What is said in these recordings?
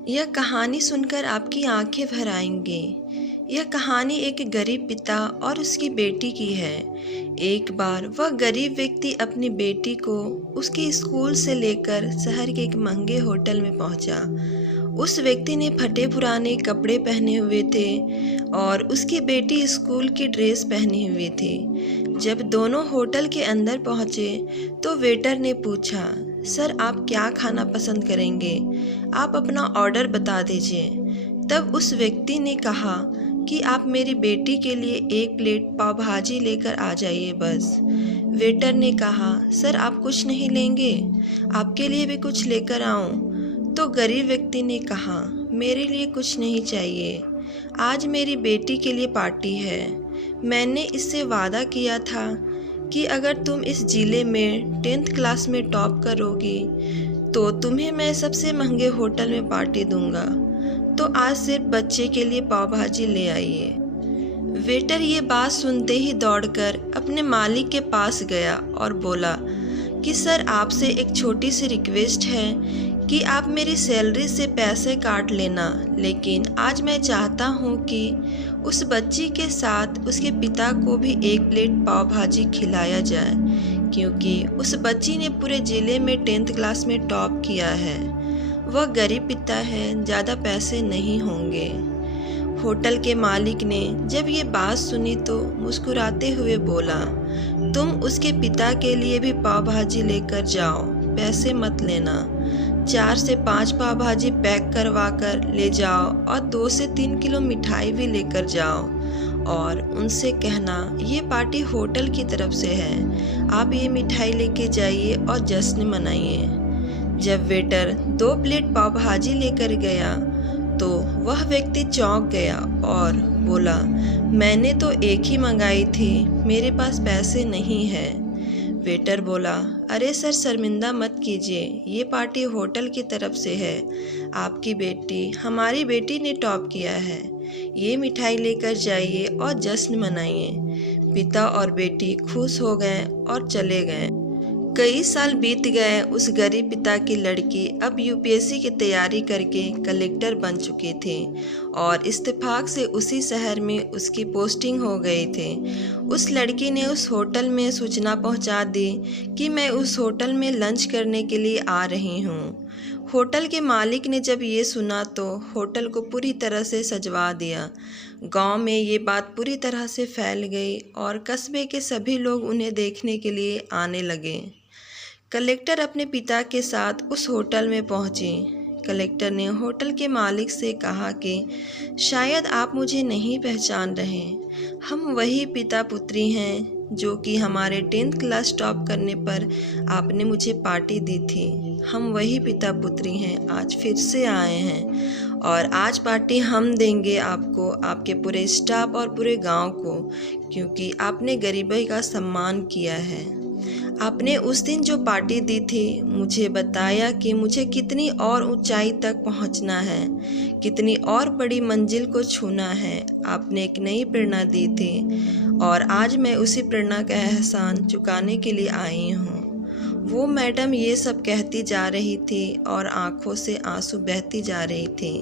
यह कहानी सुनकर आपकी आंखें भर आएंगी। यह कहानी एक गरीब पिता और उसकी बेटी की है। एक बार वह गरीब व्यक्ति अपनी बेटी को उसके स्कूल से लेकर शहर के एक महंगे होटल में पहुंचा। उस व्यक्ति ने फटे पुराने कपड़े पहने हुए थे और उसकी बेटी स्कूल की ड्रेस पहनी हुई थी। जब दोनों होटल के अंदर पहुंचे तो वेटर ने पूछा, सर आप क्या खाना पसंद करेंगे? आप अपना ऑर्डर बता दीजिए। तब उस व्यक्ति ने कहा कि आप मेरी बेटी के लिए 1 प्लेट पाव भाजी लेकर आ जाइए बस। वेटर ने कहा, सर आप कुछ नहीं लेंगे? आपके लिए भी कुछ लेकर आऊं? तो गरीब व्यक्ति ने कहा, मेरे लिए कुछ नहीं चाहिए। आज मेरी बेटी के लिए पार्टी है। मैंने इससे वादा किया था कि अगर तुम इस जिले में 10th क्लास में टॉप करोगी तो तुम्हें मैं सबसे महंगे होटल में पार्टी दूंगा। तो आज सिर्फ बच्चे के लिए पाव भाजी ले आइए। वेटर ये बात सुनते ही दौड़कर अपने मालिक के पास गया और बोला कि सर आपसे एक छोटी सी रिक्वेस्ट है कि आप मेरी सैलरी से पैसे काट लेना, लेकिन आज मैं चाहता हूँ कि उस बच्ची के साथ उसके पिता को भी 1 प्लेट पाव भाजी खिलाया जाए, क्योंकि उस बच्ची ने पूरे ज़िले में 10th क्लास में टॉप किया है। वह गरीब पिता है, ज़्यादा पैसे नहीं होंगे। होटल के मालिक ने जब ये बात सुनी तो मुस्कुराते हुए बोला, तुम उसके पिता के लिए भी पाव भाजी लेकर जाओ, पैसे मत लेना। 4 से 5 पाव भाजी पैक करवा कर ले जाओ और 2 से 3 किलो मिठाई भी लेकर जाओ और उनसे कहना ये पार्टी होटल की तरफ से है, आप ये मिठाई लेके जाइए और जश्न मनाइए। जब वेटर 2 प्लेट पाव भाजी लेकर गया तो वह व्यक्ति चौंक गया और बोला, मैंने तो एक ही मंगाई थी, मेरे पास पैसे नहीं है। वेटर बोला, अरे सर शर्मिंदा मत कीजिए, ये पार्टी होटल की तरफ से है। आपकी बेटी, हमारी बेटी ने टॉप किया है। ये मिठाई लेकर जाइए और जश्न मनाइए। पिता और बेटी खुश हो गए और चले गए। कई साल बीत गए। उस गरीब पिता की लड़की अब यूपीएससी की तैयारी करके कलेक्टर बन चुकी थी और इत्तेफाक से उसी शहर में उसकी पोस्टिंग हो गई थी। उस लड़की ने उस होटल में सूचना पहुंचा दी कि मैं उस होटल में लंच करने के लिए आ रही हूं। होटल के मालिक ने जब ये सुना तो होटल को पूरी तरह से सजवा दिया। गांव में ये बात पूरी तरह से फैल गई और कस्बे के सभी लोग उन्हें देखने के लिए आने लगे। कलेक्टर अपने पिता के साथ उस होटल में पहुंची। कलेक्टर ने होटल के मालिक से कहा कि शायद आप मुझे नहीं पहचान रहे, हम वही पिता पुत्री हैं जो कि हमारे 10th क्लास टॉप करने पर आपने मुझे पार्टी दी थी। हम वही पिता पुत्री हैं, आज फिर से आए हैं और आज पार्टी हम देंगे आपको, आपके पूरे स्टाफ और पूरे गांव को, क्योंकि आपने गरीबी का सम्मान किया है। आपने उस दिन जो पार्टी दी थी मुझे बताया कि मुझे कितनी और ऊंचाई तक पहुंचना है, कितनी और बड़ी मंजिल को छूना है। आपने एक नई प्रेरणा दी थी और आज मैं उसी प्रेरणा का एहसान चुकाने के लिए आई हूँ। वो मैडम ये सब कहती जा रही थी और आंखों से आंसू बहती जा रही थी।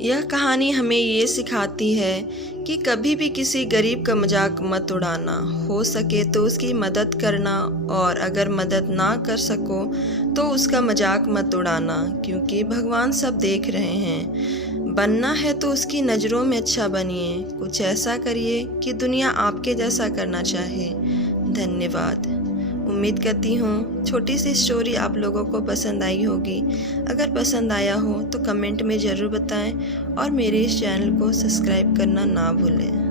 यह कहानी हमें ये सिखाती है कि कभी भी किसी गरीब का मजाक मत उड़ाना, हो सके तो उसकी मदद करना और अगर मदद ना कर सको तो उसका मजाक मत उड़ाना, क्योंकि भगवान सब देख रहे हैं। बनना है तो उसकी नज़रों में अच्छा बनिए, कुछ ऐसा करिए कि दुनिया आपके जैसा करना चाहे। धन्यवाद। उम्मीद करती हूँ छोटी सी स्टोरी आप लोगों को पसंद आई होगी। अगर पसंद आया हो तो कमेंट में ज़रूर बताएं और मेरे इस चैनल को सब्सक्राइब करना ना भूलें।